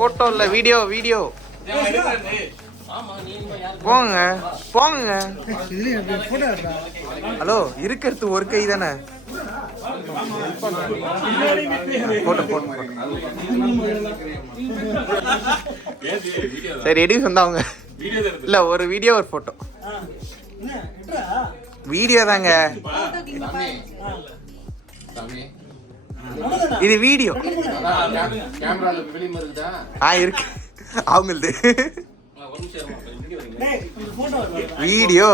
Photo இல்ல video போங்க போங்க. ஹலோ இருக்கிறது ஒரு கை தானே. சரி எடிஸ் வந்தவங்க இல்ல ஒரு வீடியோ ஒரு போட்டோ. வீடியோ தாங்க இது வீடியோ. இருக்கு அவங்களது வீடியோ.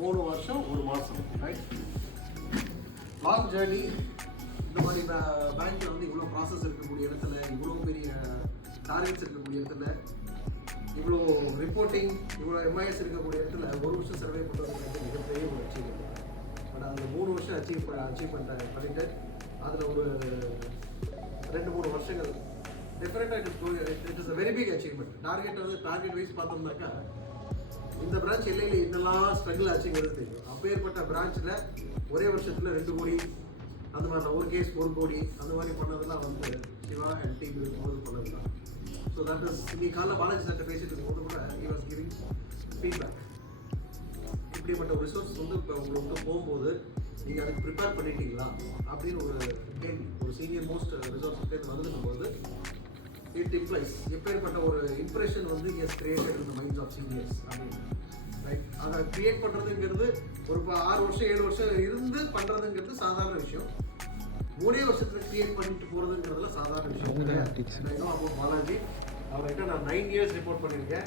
3 வருஷம் 1 மாசம் லாங் ஜர்னி. இந்த மாதிரி பேங்க்ல வந்து இவ்வளோ ப்ராசஸ் இருக்கக்கூடிய இடத்துல, இவ்வளோ பெரிய டார்கெட்ஸ் இருக்கக்கூடிய இடத்துல, இவ்வளோ ரிப்போர்ட்டிங், இவ்வளோ எம்ஐஎஸ் இருக்கக்கூடிய இடத்துல 1 வருஷம் சர்வே பண்ணுறது வந்து மிகப்பெரிய ஒரு அச்சீவ்மெண்ட். பட் அதில் 3 வருஷம் அச்சீவ் பண்ணிட்டு அதில் ஒரு 2-3 வருஷங்கள் டெஃபினட்டாக it is a very big achievement. Target wise பார்த்தோம்னாக்கா இந்த பிரான்ச் எல்லையில் என்னெல்லாம் ஸ்ட்ரகிள் ஆச்சுங்கிறது தெரியும். அப்பேற்பட்ட பிரான்ச்சில் ஒரே வருஷத்தில் 2 கோடி அந்த மாதிரி ஒரு கேஸ் 1 கோடி அந்த மாதிரி பண்ணதெல்லாம் வந்து சிவா அண்ட் டீம் இருக்கும்போது பண்ணது தான். ஸோ தட் இஸ் இன்னைக்கு காலைல பாலாஜி சார்ட்ட பேசிட்டு இருக்கும்போது கூட ஹி வாஸ் கிவிங் ஃபீட்பேக். இப்படிப்பட்ட ஒரு ரிசோர்ஸ் வந்து இப்போ உங்களை விட்டு போகும்போது நீங்கள் அதுக்கு ப்ரிப்பேர் பண்ணிட்டீங்களா அப்படின்னு ஒரு கேள்வி ஒரு சீனியர் மோஸ்ட் ரிசோர்ஸ் பேர் வந்துருக்கும்போது இட் இம்ப்ளைஸ் எப்பேற்பட்ட ஒரு இம்ப்ரெஷன் வந்து is created in the minds of seniors அப்படின்னு. ரைட், அதை கிரியேட் பண்ணுறதுங்கிறது ஒரு 6 வருஷம் 7 வருஷம் இருந்து பண்ணுறதுங்கிறது சாதாரண விஷயம். 3 வருஷத்தில் கிரியேட் பண்ணிட்டு போகிறதுங்கிறதுல சாதாரண விஷயம் கிடையாது. அப்போ பாலாஜி அவர்கிட்ட நான் 9 இயர்ஸ் ரிப்போர்ட் பண்ணியிருக்கேன்.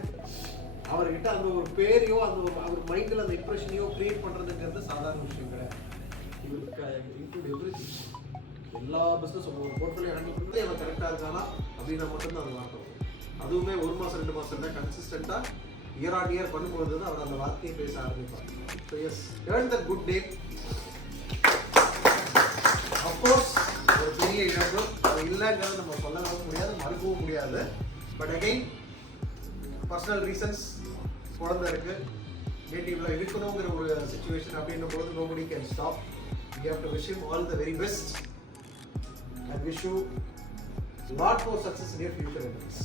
அவர்கிட்ட அந்த ஒரு பேரையோ அந்த அவர் மைண்டில் அந்த இம்ப்ரெஷனையோ கிரியேட் பண்ணுறதுங்கிறது சாதாரண விஷயம் கிடையாது. Include everything. எல்லா பிஸ்னஸ் உங்கள் போர்ட்ஃபோலியோ ஹேண்டில் பண்ணுறது அவன் கரெக்டாக இருக்கானா அப்படின்னா மட்டும்தான் அது வார்த்தை. அதுவுமே 1 மாதம் 2 மாதம் தான் கன்சிஸ்டண்ட்டாக இயர் ஆன் இயர் பண்ணும்போது தான் அவர் அந்த வார்த்தையை பேச ஆரம்பிப்பார். So yes, earn that good name. Of course ஒரு பெரிய இழப்பு அது இல்லைங்கிறது நம்ம சொல்லவும் முடியாது, மறுக்கவும் முடியாது. பட் அகெயின் பர்சனல் ரீசன்ஸ், குழந்தை இருக்கு, நேட்டிவ்ல இருக்கணுங்கிற ஒரு சிச்சுவேஷன் அப்படின்னும் போது nobody can stop. We have to wish him all the very best and wish you lot more success in your future endeavors.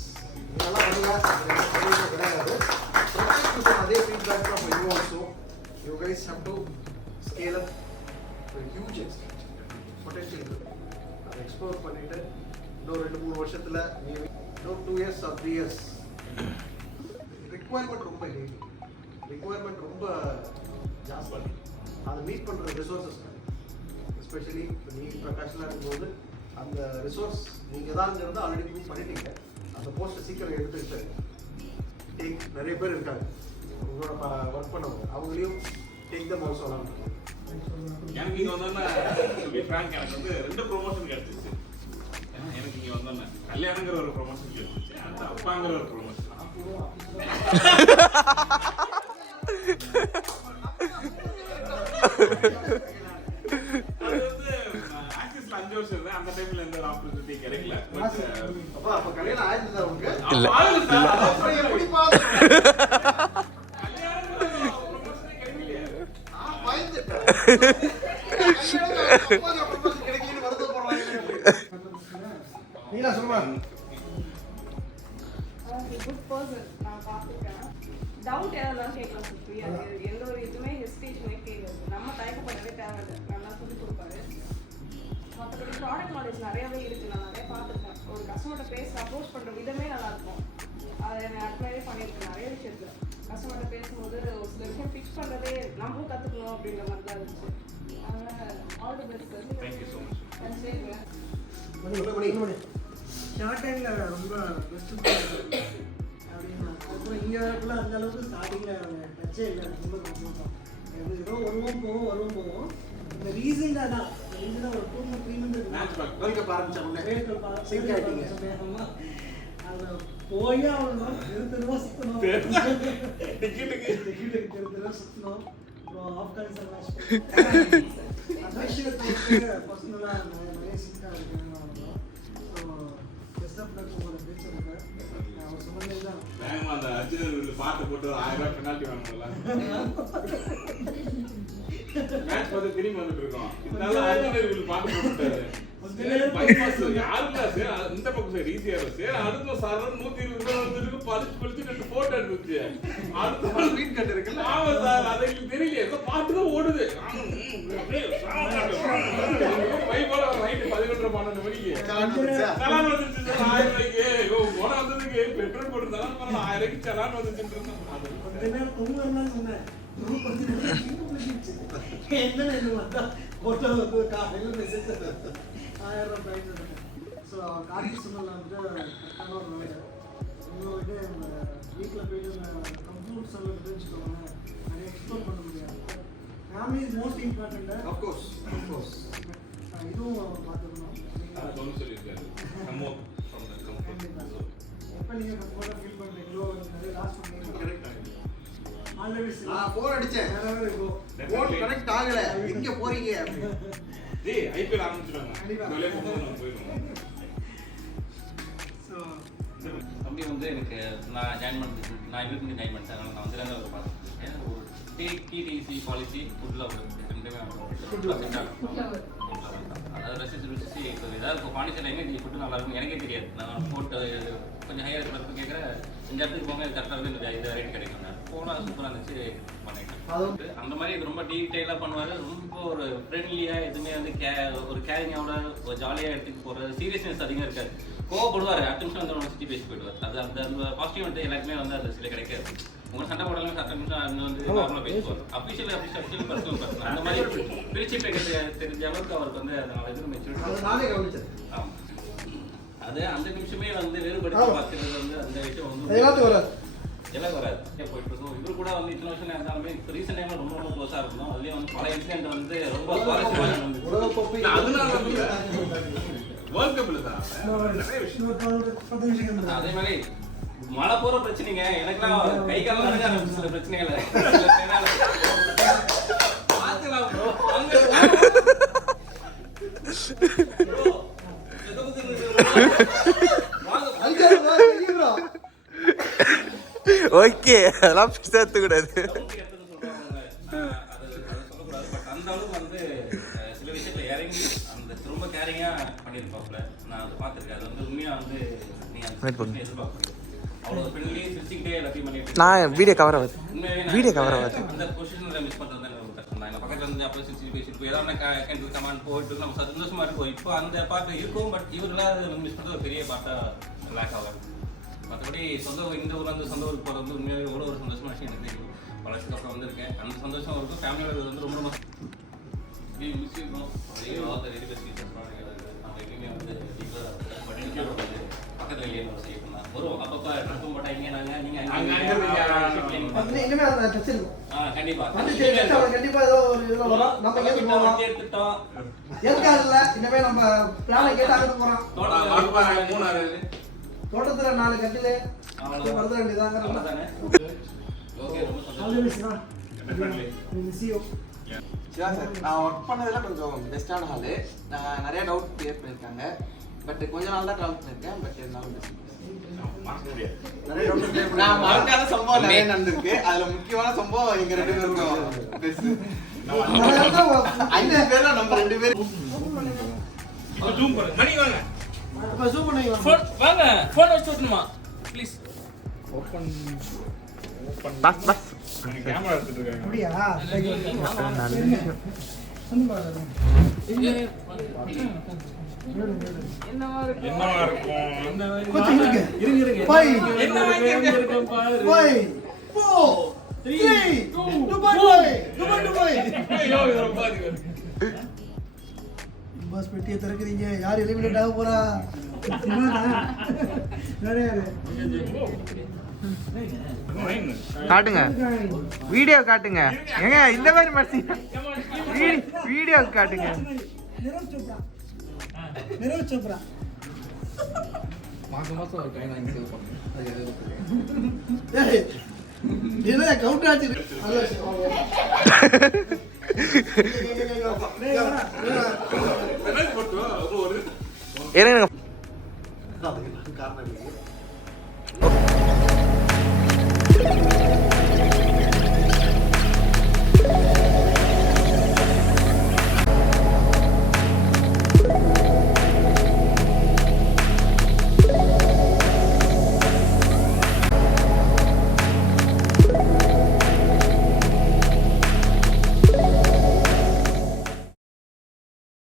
இதெல்லாம் வரல கிடையாது. அதே feedback from you also. You guys have to scale up to a huge extent. Potential இருக்கு. அதை explore பண்ணிட்டு இன்னும் 2-3 வருஷத்துல இன்னும் 2 years or 3 years ரிக்வயர்மெண்ட் ரொம்ப இல்லை. ரிக்வயர்மெண்ட் ரொம்ப ஜாஸ்தி. அதை மீட் பண்ணுற ரிசோர்ஸஸ் எஸ்பெஷலி நீ பிரகாஷ்லாம் இருக்கும்போது அந்த ரிசோர்ஸ் நீங்கள் தான்ங்கிறத ஆல்ரெடி ப்ரூவ் பண்ணிட்டீங்க. அந்த போஸ்ட்டை சீக்கிரம் எடுத்துக்கிட்டு டேக் நிறைய பேர் இருக்காங்க உங்களோட ஒர்க் பண்ணவங்க, அவங்களையும் டேக் தம் ஆல்சோ அலாங். எனக்கு இங்கே வந்தோன்னா ஃப்ராங்க் எனக்கு வந்து 2 ப்ரொமோஷன் கிடச்சிச்சு. ஏன்னா எனக்கு இங்கே வந்தோன்னே கல்யாணங்கிற ஒரு ப்ரொமோஷன் கிடச்சிச்சு, அந்த அப்பாங்கிற ஒரு ப்ரொமோஷன். அந்த டைம்ல எந்த ஒரு ஆப்பர்ச்சுனிட்டி கிடைக்கல. அப்ப கல்யாணம் ஆயிருந்தா உங்களுக்கு? இல்ல அப்புறம் எப்படி பாத்து கல்யாணம் ப்ரொமோஷனே கிடைக்கலையே. நான் பயந்துட்டேன். கல்யாணம் ப்ரொமோஷன் கிடைக்கலன்னு வருது போறாங்க. நீலா சொல்லுமா? Good person. நான் பாத்துட்டேன். டவுட் ஏதாவது கேட்கலாம் சுப்ரியா. எந்த ஒரு இதுமே ஹெசிடேஷனே கேட்காது. நம்ம தயக்கப்படவே தேவையில்லை. நல்லா சொல்லி கொடுப்பாரு. மற்றபடி ப்ராடக்ட் நாலேஜ் நிறையவே இருக்குது. நான் நிறைய பார்த்துருக்கேன். ஒரு கஸ்டமர்கிட்ட பேச அப்ரோச் பண்ணுற விதமே நல்லாயிருக்கும். அதை நான் அட்மைரே பண்ணியிருக்கேன் நிறைய விஷயத்தில். கஸ்டமர்கிட்ட பேசும்போது ஒரு சில விஷயம் ஃபிக்ஸ் பண்ணுறதே நம்மளும் கற்றுக்கணும் அப்படின்ற மாதிரி தான் இருந்துச்சு. அதனால் all the best sir. Thank you so much. சரிங்க. ஷார்ட் டைமில் ரொம்ப பெஸ்ட்டு அப்படின்னா அப்புறம் இங்கேக்குள்ள அந்த அளவுக்கு ஸ்டார்டிங்கில் டச்சே இல்லை. ரொம்ப சந்தோஷம். ஏதோ வருவோம் போவோம். இந்த ரீசெண்டாக தான் ஒரு 2-3 மந்த் வேர்ல்ட் கப் ஆரம்பிச்சாங்க. சிங்க் ஆயிட்டீங்க. அதில் போய் ஆகணும். தெருவா சுற்றணும். டிக்கெட்டுக்கு தெருவா சுற்றணும். அப்புறம் ஆப்கானிஸ்தான் மேட்ச் பர்சனலாக நிறைய சிங்காக இருக்குன்னு ஸோ பெஸ்ட் ஆஃப் லக் உங்களோட பேச்சு அவர் சொன்னதே தான். அந்த அர்ஜுனன் பாட்டு போட்டு 1000 ரூபாய் பெனால்ட்டி வாங்கல. மேட்ச் பார்த்து திரும்பி வந்துட்டு இருக்கோம். இதனால அர்ஜுனன் பாட்டு போட்டுட்டாரு. bypass யாருல சார் இந்த பக்கம் சார் ஈஸியா இருக்கு சார் அடுத்த சார் 120 ரூபாய் வந்துருக்கு பளிச்சு ரெண்டு போட்டோ எடுத்துச்சு அடுத்த ஒரு வீட் கட் இருக்குல்ல ஆமா சார் அது எனக்கு தெரியல ஏதோ பாட்டு தான் ஓடுது பை போல ரைட் 11:30 12 மணிக்கு சலான் வந்துச்சு சார் 1000 ரூபாய்க்கு ஓ போன வந்ததுக்கு பெட்ரோல் போட்டு தரான் பண்ண 1000 ரூபாய்க்கு சலான் வந்துச்சு கொஞ்ச நேரம் தூங்கறதா சொன்னேன் என்ன வந்தா போட்டோ காலையில மெசேஜ் 1000 ரூபாய் ஸோ கார்த்தி சொன்னல வந்து கரெக்டான ஒரு வேலை உங்களோட வீட்டில் போயிட்டு கம்ப்யூட்டர் சொல்ல தெரிஞ்சுக்கோங்க நிறைய எக்ஸ்ப்ளோர் பண்ண முடியாது family is most important of course இதுவும் பார்த்துக்கணும் அது ஒன்று சொல்லியிருக்காரு நம்ம ஃப்ரம் த கம்ஃபர்ட் எப்போ நீங்கள் கம்ஃபர்ட்டாக ஃபீல் பண்ணுறீங்களோ நிறைய லாஸ்ட் பண்ணுறீங்க கரெக்ட் ஆகுது ஆல்வேஸ் நான் ஃபோன் அடிச்சேன் ஃபோன் கனெக்ட் ஆகல எங்க போறீங்க டேய் ஐபிஎல் ஆரம்பிச்சிடுவாங்க வெளியே போகணும் போயிடுவோம் ஸோ தம்பி வந்து எனக்கு நான் ஜாயின் பண்ணது நான் இவருக்கு ஜாயின் பண்ணிட்டேன் அதனால் நான் வந்து ஒரு பார்த்துருக்கேன் ஒரு டிடிசி பாலிசி ஃபுட்டில் ஒரு ரெண்டுமே அதாவது ரசிச்சு இப்போ ஏதாவது இப்போ பாண்டிச்சேரியில் எங்கே ஃபுட்டு நல்லா இருக்கும் எனக்கே தெரியாது நான் போட்டு கொஞ்சம் ஹையர் இருக்கிறது கேட்குறேன் இந்த இடத்துக்கு போங்க இது கரெக்டாக இருக்குது இந்த ரேட் கிடைக்கும் போனால் சூப்பராக இருந்துச்சு பண்ணிட்டேன் அந்த மாதிரி இது ரொம்ப டீட்டெயிலாக பண்ணுவார் ரொம்ப ஒரு ஃப்ரெண்ட்லியாக எதுவுமே வந்து ஒரு கேரிங்கோட ஒரு ஜாலியாக எடுத்துகிட்டு போகிறது சீரியஸ்னஸ் அதிகம் இருக்காது கோவப்படுவார் அடுத்த நிமிஷம் வந்து சுற்றி பேசி போயிடுவார் அது அந்த பாசிட்டிவ் வந்து எல்லாருக்குமே வந்து அது சில கிடைக்காது உங்கள் சண்டை போடலாம் அடுத்த நிமிஷம் அது வந்து நார்மலாக பேசுவார் அஃபிஷியல் பர்சனல் அந்த மாதிரி பிரிச்சு தெரிஞ்ச அளவுக்கு அவருக்கு வந்து அதனால இது மெச்சூரிட்டி நானே கவனிச்சேன் ஆமாம் அது அந்த நிமிஷமே வந்து வேறுபடுத்தி பார்த்துக்கிறது வந்து அந்த விஷயம் வந்து எல்லாத்தையும் வராது எல்லாம் வராது போயிட்டு இருக்கோம் இவரு கூட வந்து இத்தனை வருஷம் இருந்தாலுமே இப்போ ரீசெண்ட் டைம்ல ரொம்ப ரொம்ப க்ளோஸாக இருந்தோம் அதுலேயும் வந்து பல இன்சிடென்ட் வந்து ரொம்ப சுவாரஸ்யமாக இருந்துச்சு உலகக்கோப்பை அதனால வேர்ல்ட் கப்ல தான் நிறைய விஷயம் அதே மாதிரி மழை போற பிரச்சனைங்க எனக்குலாம் கை காலம் நடக்க ஆரம்பிச்சு சில பிரச்சனைகள் சில பேரால பாத்துக்கலாம் bro ஓகே அதெல்லாம் பேச கூடாது அந்த அளவுக்கு வந்து சில விஷயத்துல இறங்கி அந்த ரொம்ப கேரிங்கா பண்ணியிருப்பாப்ல நான் அதை பார்த்துருக்கேன் அது வந்து உண்மையா வந்து நீங்க எதிர்பார்க்க முடியும் அவ்வளோ ஃப்ரெண்ட்லி சிரிச்சுக்கிட்டே எல்லாத்தையும் பண்ணிட்டு நான் வீடியோ கவர் ஆகுது உண்மையாவே வீடியோ கவர் ஆகுது அந்த பொசிஷன்ல மிஸ் பண்றது தான் ரொம்ப கஷ்டம் தான் பக்கத்துல வந்து அப்போ சிரிச்சு பேசிட்டு ஏதாவது கேட்டு கமாண்ட் போயிட்டு நம்ம சந்தோஷமா இருக்கும் இப்போ அந்த பாட்டு இருக்கும் பட் இவரெல்லாம் மிஸ் பண்றது ஒரு பெரிய பாட்டா லேக் ஆகும் மற்றபடி இந்த ஊர்ல இருந்து சொந்த ஊருக்கு போகிறது வந்து உண்மையாகவே எவ்வளோ ஒரு சந்தோஷமான விஷயம் எனக்கு தெரியும் வளர்ச்சிக்கு அப்புறம் வந்திருக்கேன் அந்த சந்தோஷம் இருக்கும் ஃபேமிலியோட வந்து ரொம்ப ரொம்ப மிஸ் இருக்கும் ரெடி பெஸ்ட் நம்ம எப்பயுமே வந்து பக்கத்தில் இல்லையே ஒரு செய்ய பண்ணலாம் வரும் அப்பப்போ ட்ரிப்பும் போட்டா இங்கே நாங்கள் இனிமே அந்த டச் இருக்கும் கண்டிப்பா கண்டிப்பா ஏதோ ஒரு இதுல வரும் நம்ம எங்க போறோம் எடுத்துட்டோம் எதுக்காக இல்ல இனிமே நம்ம பிளானை கேட்டு அங்க போறோம் தோட்டத்துல 4 கட்டில வருது வேண்டியதாங்க அவ்வளோதானே ஓகே ரொம்ப சந்தோஷம் ஆல்வேஸ் தான் see you சிவா சார் நான் ஒர்க் பண்ணதில் கொஞ்சம் பெஸ்ட்டான ஹாலு நான் நிறைய டவுட் கிளியர் பண்ணியிருக்காங்க பட் கொஞ்ச நாள் தான் ட்ராவல் பண்ணியிருக்கேன் பட் இருந்தாலும் நிறைய டவுட் கிளியர் நான் மறக்காத சம்பவம் நிறைய நடந்திருக்கு அதுல முக்கியமான சம்பவம் எங்க 2 பேருக்கும் பெஸ்ட் 5 பேர் தான் நம்ம 2 பேரும் ஜூம் பண்ணு மணி வாங்க அப்ப ஜூம் பண்ணி வாங்க ஃபோன் வச்சு விட்டுமா ப்ளீஸ் பஸ் பஸ் கேமரா எடுத்துட்டு இருக்காங்க அப்படியா நல்ல விஷயம் என்னவா இருக்கும் என்னவா இருக்கும் கொஞ்சம் இருங்க பை என்ன வாங்கியிருக்கேன் பாரு 5 4 3 2 ஐயோ இது ரொம்ப அதிகம் பஸ் பெட்டியை திறக்குறீங்க யார் எலிமினேட் ஆக போறா நிறைய காட்டுங்க வீடியோ காட்டுங்க ஏங்க இந்த மாதிரி மர்சி வீடியோ காட்டுங்க நிரவ் சோப்ரா மாசம் ஒரு காயின் வாங்கி சேவ் பண்ணுங்க என்ன கவுண்டர் ஆச்சு பெனல்டி போட்டு ஒரு ஏங்க காரணம் இருக்கு